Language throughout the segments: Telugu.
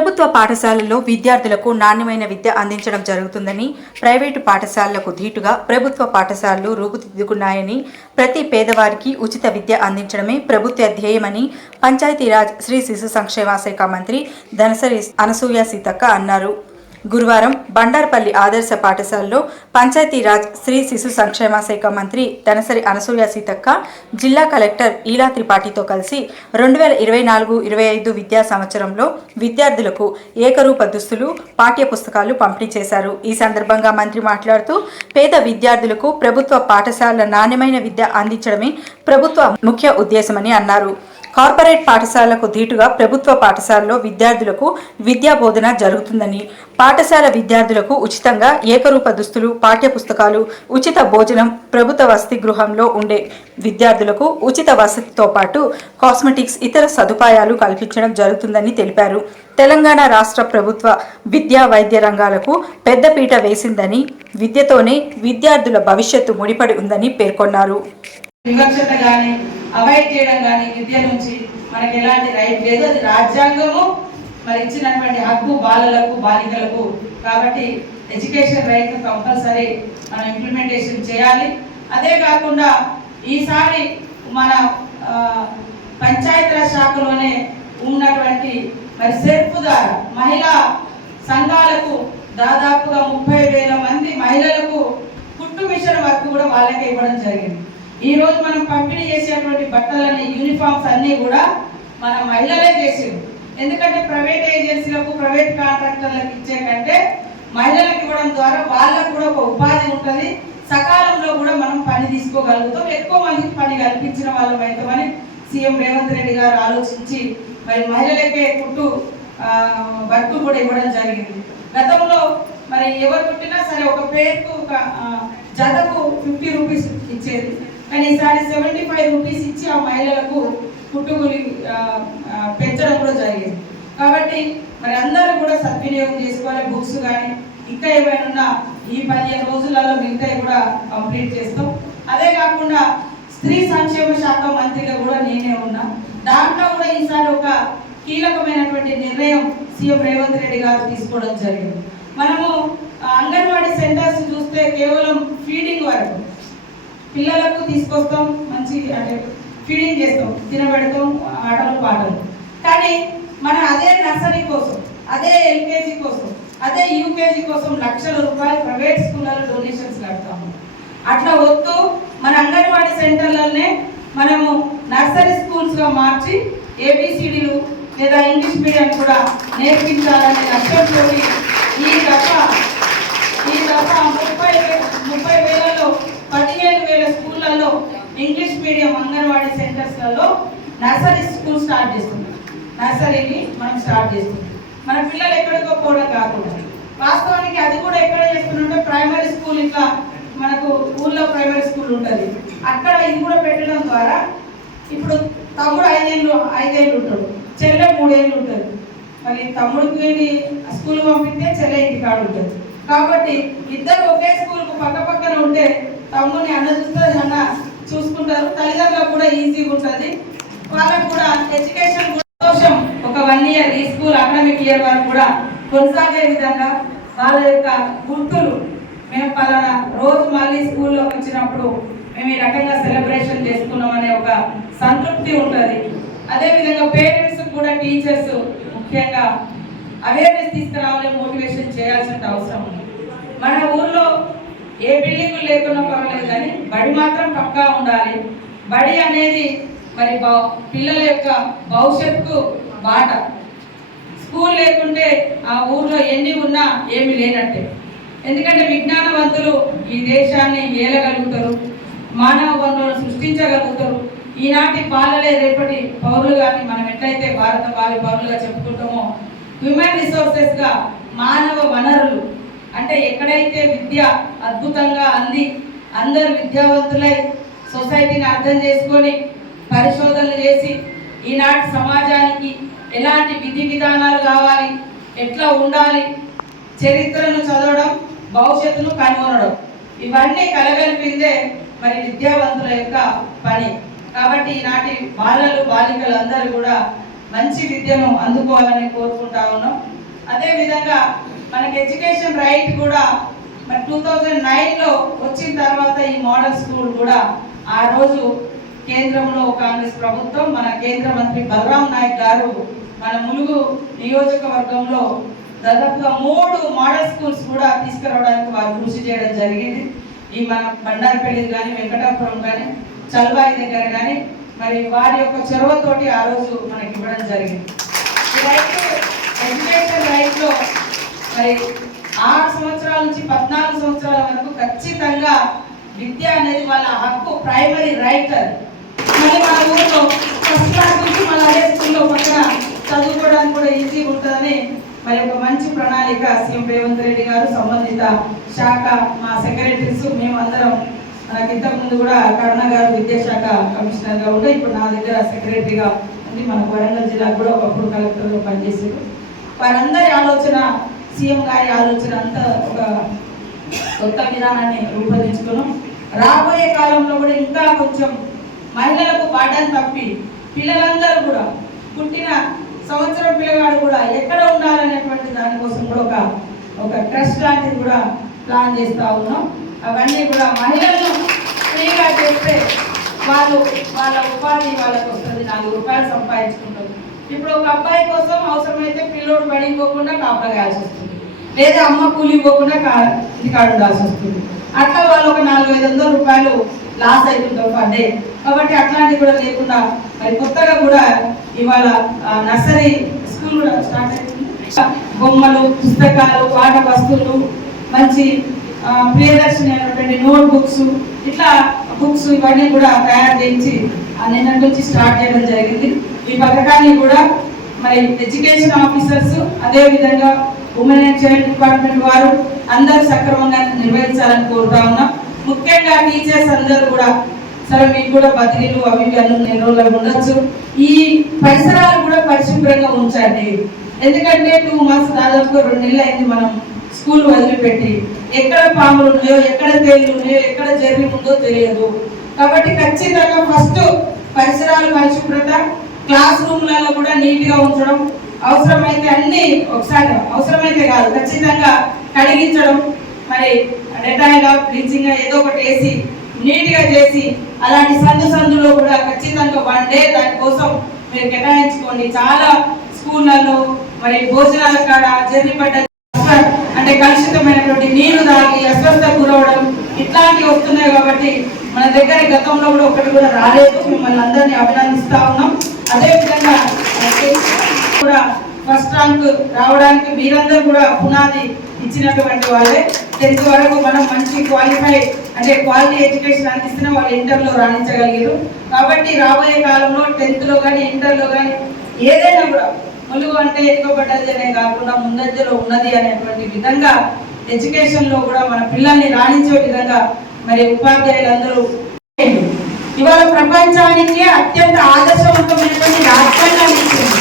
ప్రభుత్వ పాఠశాలల్లో విద్యార్థులకు నాణ్యమైన విద్య అందించడం జరుగుతుందని, ప్రైవేటు పాఠశాలలకు ధీటుగా ప్రభుత్వ పాఠశాలలు రూపుదిద్దుకున్నాయని, ప్రతి పేదవారికి ఉచిత విద్య అందించడమే ప్రభుత్వ ధ్యేయమని పంచాయతీరాజ్ శ్రీ శిశు సంక్షేమ శాఖ మంత్రి ధనసరి అనసూయ సీతక్క అన్నారు. గురువారం బండార్పల్లి ఆదర్శ పాఠశాలలో పంచాయతీరాజ్ శ్రీ శిశు సంక్షేమ శాఖ మంత్రి ధనసరి అనసూయ సీతక్క జిల్లా కలెక్టర్ ఈలా త్రిపాఠితో కలిసి 2024-25 విద్యా సంవత్సరంలో విద్యార్థులకు ఏకరూప దుస్తులు, పాఠ్య పుస్తకాలు పంపిణీ చేశారు. ఈ సందర్భంగా మంత్రి మాట్లాడుతూ, పేద విద్యార్థులకు ప్రభుత్వ పాఠశాలల నాణ్యమైన విద్య అందించడమే ప్రభుత్వ ముఖ్య ఉద్దేశమని అన్నారు. కార్పొరేట్ పాఠశాలకు ధీటుగా ప్రభుత్వ పాఠశాలలో విద్యార్థులకు విద్యా బోధన జరుగుతుందని, పాఠశాల విద్యార్థులకు ఉచితంగా ఏకరూప దుస్తులు, పాఠ్య పుస్తకాలు, ఉచిత భోజనం, ప్రభుత్వ వసతి గృహంలో ఉండే విద్యార్థులకు ఉచిత వసతితో పాటు కాస్మెటిక్స్, ఇతర సదుపాయాలు కల్పించడం జరుగుతుందని తెలిపారు. తెలంగాణ రాష్ట్ర ప్రభుత్వ విద్యా వైద్య రంగాలకు పెద్దపీట వేసిందని, విద్యతోనే విద్యార్థుల భవిష్యత్తు ముడిపడి ఉందని పేర్కొన్నారు. వివక్షత కానీ అవాయిడ్ చేయడం కానీ విద్య నుంచి మనకి ఎలాంటి రైట్ లేదు. అది రాజ్యాంగము మరి ఇచ్చినటువంటి హక్కు బాలలకు, బాలికలకు. కాబట్టి ఎడ్యుకేషన్ రైట్ కంపల్సరీ మనం ఇంప్లిమెంటేషన్ చేయాలి. అదే కాకుండా ఈసారి మన పంచాయతీరాజ్ శాఖలోనే ఉన్నటువంటి మరి సెర్ఫ్ ద్వారా మహిళా సంఘాలకు దాదాపుగా 30,000 మంది మహిళలకు కుట్టు మిషన్ వర్క్ కూడా వాళ్ళకే ఇవ్వడం జరిగింది. ఈ రోజు మనం పంపిణీ చేసేటువంటి బట్టలని, యూనిఫామ్స్ అన్నీ కూడా మన మహిళలే చేసేవి. ఎందుకంటే ప్రైవేట్ ఏజెన్సీలకు, ప్రైవేట్ కాంట్రాక్టర్లకు ఇచ్చే కంటే మహిళలకు ఇవ్వడం ద్వారా వాళ్ళకు కూడా ఒక ఉపాధి ఉంటుంది. సకాలంలో కూడా మనం పని తీసుకోగలుగుతాం, ఎక్కువ మందికి పని కల్పించిన వాళ్ళం అవుతామని సీఎం రేవంత్ రెడ్డి గారు ఆలోచించి మరి మహిళలకే కుట్టు వర్క్ కూడా ఇవ్వడం జరిగింది. గతంలో మరి ఎవరు కుట్టినా సరే ఒక పేరుకు ఒక జతకు 50 రూపీస్ ఇచ్చేది. కానీ ఈసారి 75 రూపీస్ ఇచ్చి ఆ మహిళలకు కుట్టుకూలి పెంచడం కూడా జరిగింది. కాబట్టి మరి అందరూ కూడా సద్వినియోగం చేసుకోవాలి. బుక్స్ కానీ ఇంకా ఏమైనా ఈ 15 రోజులలో మిగతా కూడా కంప్లీట్ చేస్తాం. అదే కాకుండా స్త్రీ సంక్షేమ శాఖ మంత్రిగా కూడా నేనే ఉన్నా. దాంట్లో కూడా ఈసారి ఒక కీలకమైనటువంటి నిర్ణయం సీఎం రేవంత్ రెడ్డి గారు తీసుకోవడం జరిగింది. మనము అంగన్వాడీ సెంటర్స్ చూస్తే కేవలం ఫీడింగ్ వరకు పిల్లలకు తీసుకొస్తాం, మంచి అంటే ఫీడింగ్ చేస్తాం, తినబెడతాం, ఆటలు పాటలు. కానీ మనం అదే నర్సరీ కోసం, అదే ఎల్కేజీ కోసం, అదే యూకేజీ కోసం లక్షల రూపాయలు ప్రైవేట్ స్కూళ్ళలో డొనేషన్స్ కడతాము. అట్లా వద్దు, మన అంగన్వాడీ సెంటర్లనే మనము నర్సరీ స్కూల్స్గా మార్చి ఏబిసిడీలు లేదా ఇంగ్లీష్ మీడియం కూడా నేర్పించాలనే లక్ష్యంతో ఈ దఫా 30,000లో 15,000 స్కూళ్ళలో ఇంగ్లీష్ మీడియం అంగన్వాడీ సెంటర్స్లలో నర్సరీ స్కూల్ స్టార్ట్ చేస్తున్నాం. నర్సరీని మనం స్టార్ట్ చేస్తున్నాం. మన పిల్లలు ఎక్కడికో పోవడం కాకుండా వాస్తవానికి అది కూడా ఎక్కడ చేస్తున్నట్టే ప్రైమరీ స్కూల్, ఇట్లా మనకు ఊళ్ళో ప్రైమరీ స్కూల్ ఉంటుంది, అక్కడ ఇది కూడా పెట్టడం ద్వారా ఇప్పుడు తమ్ముడు 5 ఏళ్ళు ఉంటాడు, చెల్లె 3 ఏళ్ళు ఉంటుంది. మరి తమ్ముడికి స్కూల్ పంపిస్తే చెల్లె ఇంటికాడ ఉంటుంది. కాబట్టి ఇద్దరు ఒకే స్కూల్కు పక్కన ఉంటే తమ్ముడిని అన్న చూస్తుంది, అన్న చూసుకుంటారు. తల్లిదండ్రులకు కూడా ఈజీగా ఉంటుంది. వాళ్ళకు కూడా ఎడ్యుకేషన్ సంతోషం. ఒక 1 ఇయర్ ఈ స్కూల్ అకాడమిక్ ఇయర్ వరకు కూడా కొనసాగే విధంగా వాళ్ళ యొక్క గుర్తులు, మేము పలానా రోజు మళ్ళీ స్కూల్లో వచ్చినప్పుడు మేము ఈ రకంగా సెలబ్రేషన్ చేసుకున్నాం అనే ఒక సంతృప్తి ఉంటుంది. అదేవిధంగా పేరెంట్స్ కూడా టీచర్స్ ముఖ్యంగా అవేర్నెస్ తీసుకురావాలి, మోటివేషన్ చేయాల్సిన అవసరం ఉంది. మన ఊర్లో ఏ బిల్డింగ్ లేకున్నా పర్వాలేదు, కానీ బడి మాత్రం పక్కా ఉండాలి. బడి అనేది మరి పిల్లల యొక్క భవిష్యత్తుకు బాట. స్కూల్ లేకుంటే ఆ ఊర్లో ఎన్ని ఉన్నా ఏమి లేనట్టే. ఎందుకంటే విజ్ఞానవంతులు ఈ దేశాన్ని ఏలగలుగుతారు, మానవ వనరులను సృష్టించగలుగుతారు. ఈనాటి బాలలే రేపటి పౌరులు. కానీ మనం ఎట్లయితే భారత భావి పౌరులుగా చెప్పుకుంటామో, హ్యూమన్ రిసోర్సెస్గా మానవ వనరులు అంటే ఎక్కడైతే విద్య అద్భుతంగా అంది, అందరు విద్యావంతులై సొసైటీని అర్థం చేసుకొని పరిశోధనలు చేసి ఈనాటి సమాజానికి ఎలాంటి విధి విధానాలు కావాలి, ఎట్లా ఉండాలి, చరిత్రను చదవడం, భవిష్యత్తును కనుగొనడం, ఇవన్నీ కలగలిపిందే మరి విద్యావంతుల యొక్క పని. కాబట్టి ఈనాటి బాలలు, బాలికలు అందరూ కూడా మంచి విద్యను అందుకోవాలని కోరుకుంటా ఉన్నాం. అదేవిధంగా మనకి ఎడ్యుకేషన్ రైట్ కూడా మరి 2009లో వచ్చిన తర్వాత ఈ మోడల్ స్కూల్ కూడా ఆ రోజు కేంద్రంలో కాంగ్రెస్ ప్రభుత్వం మన కేంద్ర మంత్రి బలరాం నాయక్ గారు మన ములుగు నియోజకవర్గంలో దాదాపుగా 3 మోడల్ స్కూల్స్ కూడా తీసుకురావడానికి వారు కృషి చేయడం జరిగింది. ఈ మన బండారపల్లి కానీ వెంకటాపురం కానీ చల్వాయి దగ్గర కానీ మరి వారి యొక్క చొరవతోటి ఆ రోజు మనకి ఇవ్వడం జరిగింది. ఈ రైట్ ఎడ్యుకేషన్ రైట్లో మరి 6 సంవత్సరాల నుంచి 14 సంవత్సరాల వరకు ఖచ్చితంగా విద్య అనేది వాళ్ళ హక్కు, ప్రైమరీ రైట్. మళ్ళీ మన ఊళ్ళో ఫస్ట్ క్లాస్ నుంచి మళ్ళీ అదే స్కూల్లో పక్కన చదువుకోవడానికి కూడా ఈజీగా ఉంటుందని మరి ఒక మంచి ప్రణాళిక సీఎం రేవంత్ రెడ్డి గారు, సంబంధిత శాఖ, మా సెక్రటరీస్, మేమందరం నాకు ఇంతకుముందు కూడా కరుణ గారు విద్యాశాఖ కమిషనర్గా ఉండే, ఇప్పుడు నా దగ్గర సెక్రటరీగా ఉంది. మన వరంగల్ జిల్లాకు కూడా ఒకప్పుడు కలెక్టర్గా పనిచేసారు. వారందరి ఆలోచన, సీఎం గారి ఆలోచన అంతా ఒక కొత్త విధానాన్ని రూపొందించుకున్నాం. రాబోయే కాలంలో కూడా ఇంకా కొంచెం మహిళలకు బాధ్యత తప్పి పిల్లలందరూ కూడా పుట్టిన సంవత్సరం పిల్లగాడు కూడా ఎక్కడ ఉండాలనేటువంటి దానికోసం కూడా ఒక ట్రస్ట్ లాంటిది కూడా ప్లాన్ చేస్తూ ఉన్నాం. అవన్నీ కూడా మహిళలను ఫ్రీగా చేస్తే వాళ్ళ ఉపాధి వాళ్ళకు వస్తుంది, 4 రూపాయలు సంపాదించుకుంటారు. ఇప్పుడు ఒక అబ్బాయి కోసం అవసరమైతే పిల్లోడు పడిపోకుండా కాపలాగాల్సి వస్తుంది, లేదా అమ్మ కూలిపోకుండా ఇంటికాడ ఉండాల్సి వస్తుంది. అట్లా వాళ్ళు ఒక 400-500 రూపాయలు లాస్ అవుతుంటారు పర్ డే. కాబట్టి అట్లాంటివి కూడా లేకుండా మరి కొత్తగా కూడా ఇవాళ నర్సరీ స్కూల్ కూడా స్టార్ట్ అవుతుంది. బొమ్మలు, పుస్తకాలు, పాఠ వస్తువులు, మంచి ప్రియదర్శిని అయినటువంటి నోట్ బుక్స్, ఇట్లా బుక్స్ ఇవన్నీ కూడా తయారు చేయించి నిన్నటి నుంచి స్టార్ట్ చేయడం జరిగింది. ఈ పథకాన్ని కూడా మరి ఎడ్యుకేషన్ ఆఫీసర్స్, అదేవిధంగా ఉమెన్ అండ్ చైల్డ్ డిపార్ట్మెంట్ వారు అందరూ సక్రమంగా నిర్వహించాలని కోరుతా ఉన్నాం. ముఖ్యంగా టీచర్స్ అందరూ కూడా సరే మీకు కూడా బదిలీలు అవి అన్ని రోజులు ఉండొచ్చు. ఈ పరిసరాలు కూడా పరిశుభ్రంగా ఉంచండి. ఎందుకంటే 2 months దాదాపుగా 2 నెలలు అయింది మనం స్కూల్ వదిలిపెట్టి. ఎక్కడ పాములు ఉన్నాయో, ఎక్కడ తేళ్లు ఉన్నాయో, ఎక్కడ జర్రి ఉందో తెలియదు. కాబట్టి ఖచ్చితంగా ఫస్ట్ పరిసరాలు పరిశుభ్రత, క్లాస్ రూమ్లలో కూడా నీట్గా ఉంచడం, అవసరమైతే అన్ని ఒకసారి అవసరమైతే కాదు ఖచ్చితంగా కడిగించడం, మరి డెటాయిల్, బ్లీచింగ్ ఏదో ఒకటి వేసి నీట్గా చేసి అలాంటి సందులో కూడా ఖచ్చితంగా 1 డే దానికోసం మీరు కేటాయించుకోండి. చాలా స్కూళ్ళలో మరి భోజనాల కాడ జర్రిపడ్డ అంటే కలుషితమైనటువంటి నీరు తాగి అస్వస్థకు గురవడం ఇట్లాంటివి వస్తున్నాయి. కాబట్టి మన దగ్గర గతంలో కూడా ఒకటి కూడా రాలేదు. మిమ్మల్ని అందరినీ అభినందిస్తా ఉన్నాం. అదేవిధంగా కూడా ఫస్ట్ ర్యాంక్ రావడానికి మీరందరూ కూడా పునాది ఇచ్చినటువంటి వాళ్ళే. 10th వరకు మనం మంచి క్వాలిఫై అంటే క్వాలిటీ ఎడ్యుకేషన్ అందిస్తున్న వాళ్ళు ఇంటర్లో రాణించగలిగారు. కాబట్టి రాబోయే కాలంలో 10thలో కానీ ఇంటర్లో కానీ ఏదైనా కూడా ములుగు అంటే ఎన్నుకోబడ్డదనే కాకుండా ముందంజలో ఉన్నది అనేటువంటి విధంగా ఎడ్యుకేషన్లో కూడా మన పిల్లల్ని రాణించే విధంగా మరి ఉపాధ్యాయులందరూ ఇవాళ ప్రపంచానికి అత్యంత ఆదర్శవంతమైనటువంటి రాజ్యాంగాన్ని ఇచ్చింది.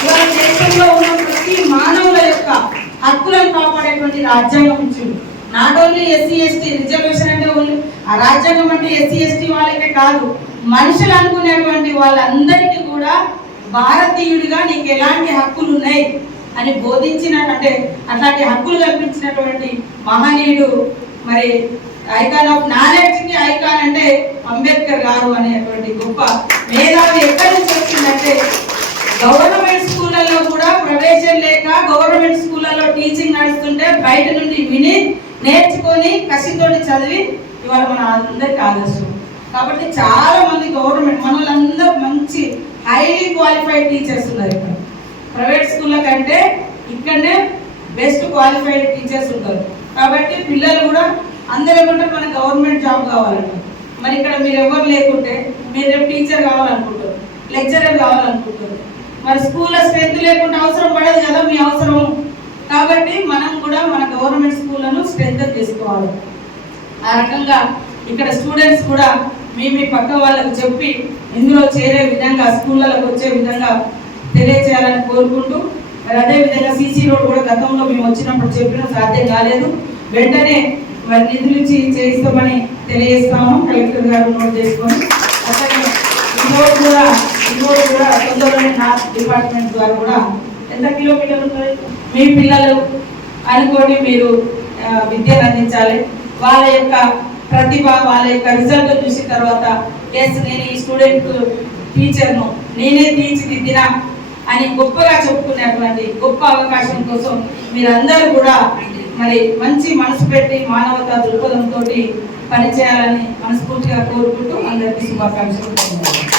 ఇవాళ దేశంలో ఉన్న ప్రతి మానవుల యొక్క హక్కులను కాపాడేటువంటి రాజ్యాంగం ఇచ్చింది. Not only SC ST reservation అంటే ఆ రాజ్యాంగం అంటే SC ST వాళ్ళకే కాదు, మనుషులు అనుకునేటువంటి వాళ్ళందరికీ కూడా భారతీయుడిగా నీకు ఎలాంటి హక్కులు ఉన్నాయి అని బోధించిన అంటే అట్లాంటి హక్కులు కల్పించినటువంటి మహనీయుడు మరి ఐకాన్ ఆఫ్ నాలెడ్జ్ కి ఐకాన్ అంటే అంబేద్కర్ గారు అనేటువంటి గొప్ప మేధావి ఎక్కడి నుంచి వచ్చిందంటే గవర్నమెంట్ స్కూళ్ళల్లో కూడా ప్రవేశం లేక గవర్నమెంట్ స్కూళ్ళల్లో టీచింగ్ నడుస్తుంటే బయట నుండి విని నేర్చుకొని కసితోటి చదివి ఇవాళ మన అందరికి ఆదర్శం. కాబట్టి చాలా మంది గవర్నమెంట్ మన వాళ్ళందరూ మంచి హైలీ క్వాలిఫైడ్ టీచర్స్ ఉన్నారు. ఇక్కడ ప్రైవేట్ స్కూళ్ళ కంటే ఇక్కడనే బెస్ట్ క్వాలిఫైడ్ టీచర్స్ ఉంటారు. కాబట్టి పిల్లలు కూడా అందరూ ఏమంటారు మనకు గవర్నమెంట్ జాబ్ కావాలంటారు. మరి ఇక్కడ మీరు ఎవరు లేకుంటే మీరు రేపు టీచర్ కావాలనుకుంటారు, లెక్చరర్ కావాలనుకుంటారు. మరి స్కూల్లో స్ట్రెంత్ లేకుండా అవసరం పడదు కదా మీ అవసరం. కాబట్టి మనం కూడా మన గవర్నమెంట్ స్కూళ్ళను స్ట్రెంత్ చేసుకోవాలి. ఆ రకంగా ఇక్కడ స్టూడెంట్స్ కూడా మీ పక్క వాళ్ళకు చెప్పి ఇందులో చేరే విధంగా స్కూళ్ళకు వచ్చే విధంగా తెలియజేయాలని కోరుకుంటూ మరి అదేవిధంగా CC రోడ్ కూడా గతంలో మేము వచ్చినప్పుడు చెప్పిన సాధ్యం కాలేదు. వెంటనే మరి నిధులు ఇచ్చి చేయిస్తామని తెలియజేస్తాము. కలెక్టర్ గారు నోట్ చేసుకొని అట్లాగే ఈ రోడ్ కూడా ఇంకోటి కూడా తొందరలోనే నా డిపార్ట్మెంట్ ద్వారా కూడా ఎంత కిలోమీటర్లు ఉంటుంది మీ పిల్లలు అనుకోని మీరు విద్యను అందించాలి. వాళ్ళ యొక్క ప్రతిభ, వాళ్ళ యొక్క రిజల్ట్ చూసిన తర్వాత ఎస్ నేను ఈ స్టూడెంట్ టీచర్ను నేనే తీర్చిదిద్దినా అని గొప్పగా చెప్పుకునేటువంటి గొప్ప అవకాశం కోసం మీరందరూ కూడా మరి మంచి మనసు పెట్టి మానవతా దృక్పథంతో పనిచేయాలని మనస్ఫూర్తిగా కోరుకుంటూ అందరికీ శుభాకాంక్షలు.